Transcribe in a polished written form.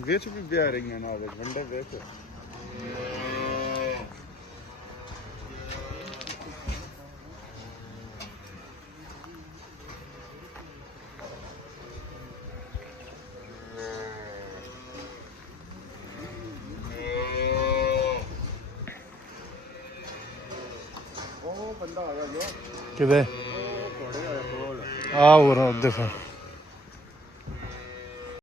ਵਿੱਚ ਵੀ ਵਿਆਹ ਰਹੀਆਂ ਨਾਲ ਵੰਡੇ ਵਿੱਚ ਉਹ ਬੰਦਾ ਆ ਗਿਆ ਜੋ ਕਿਤੇ ਘੋੜੇ ਵਾਲੇ ਕੋਲ ਆ ਹੋਰ ਉਹਦੇ ਫਿਰ